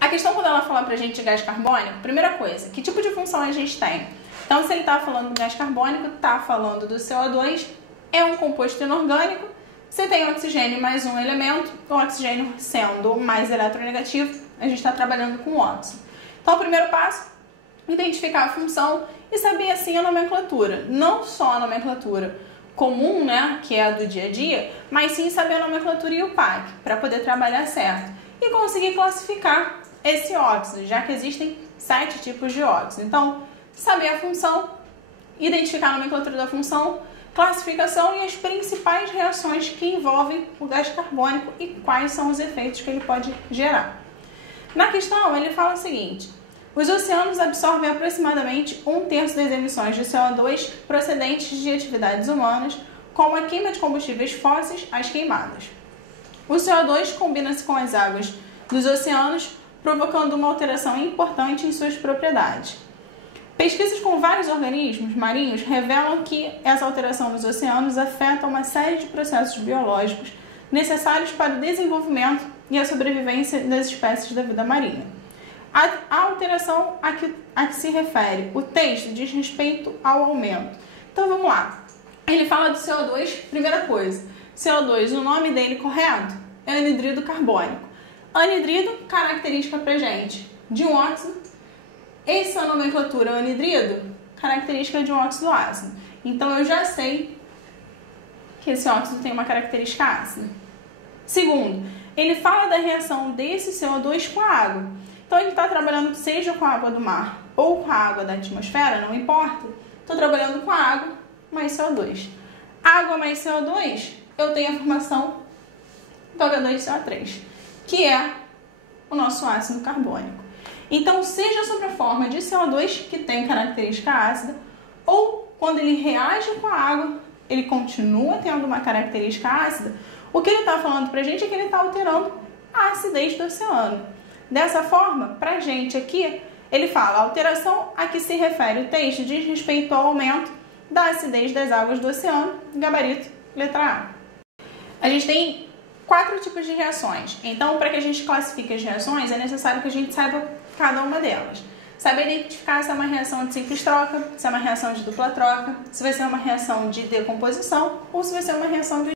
A questão quando ela fala pra gente de gás carbônico, primeira coisa, que tipo de função a gente tem? Então, se ele está falando do gás carbônico, está falando do CO2, é um composto inorgânico. Você tem oxigênio mais um elemento, o oxigênio sendo mais eletronegativo, a gente está trabalhando com óxido. Então, o primeiro passo, identificar a função e saber assim a nomenclatura. Não só a nomenclatura comum, né, que é a do dia a dia, mas sim saber a nomenclatura e o PAC, para poder trabalhar certo. E conseguir classificar esse óxido, já que existem 7 tipos de óxido. Então, saber a função, identificar a nomenclatura da função, classificação e as principais reações que envolvem o gás carbônico e quais são os efeitos que ele pode gerar. Na questão, ele fala o seguinte: os oceanos absorvem aproximadamente 1/3 das emissões de CO2 procedentes de atividades humanas, como a queima de combustíveis fósseis, as queimadas. O CO2 combina-se com as águas dos oceanos, provocando uma alteração importante em suas propriedades. Pesquisas com vários organismos marinhos revelam que essa alteração dos oceanos afeta uma série de processos biológicos necessários para o desenvolvimento e a sobrevivência das espécies da vida marinha. A alteração a que se refere o texto diz respeito ao aumento. Então vamos lá. Ele fala do CO2, primeira coisa. CO2, o nome dele correto é anidrido carbônico. Anidrido, característica pra gente de um óxido. Essa nomenclatura anidrido, característica de um óxido ácido. Então eu já sei que esse óxido tem uma característica ácida. Segundo, ele fala da reação desse CO2 com a água. Então ele está trabalhando seja com a água do mar ou com a água da atmosfera, não importa. Estou trabalhando com a água mais CO2. Água mais CO2, eu tenho a formação do H2CO3, que é o nosso ácido carbônico. Então, seja sob a forma de CO2, que tem característica ácida, ou quando ele reage com a água, ele continua tendo uma característica ácida, o que ele está falando para a gente é que ele está alterando a acidez do oceano. Dessa forma, para a gente aqui, ele fala: a alteração a que se refere o texto diz respeito ao aumento da acidez das águas do oceano, gabarito, letra A. A gente tem 4 tipos de reações. Então, para que a gente classifique as reações, é necessário que a gente saiba cada uma delas. Saber identificar se é uma reação de simples troca, se é uma reação de dupla troca, se vai ser uma reação de decomposição ou se vai ser uma reação de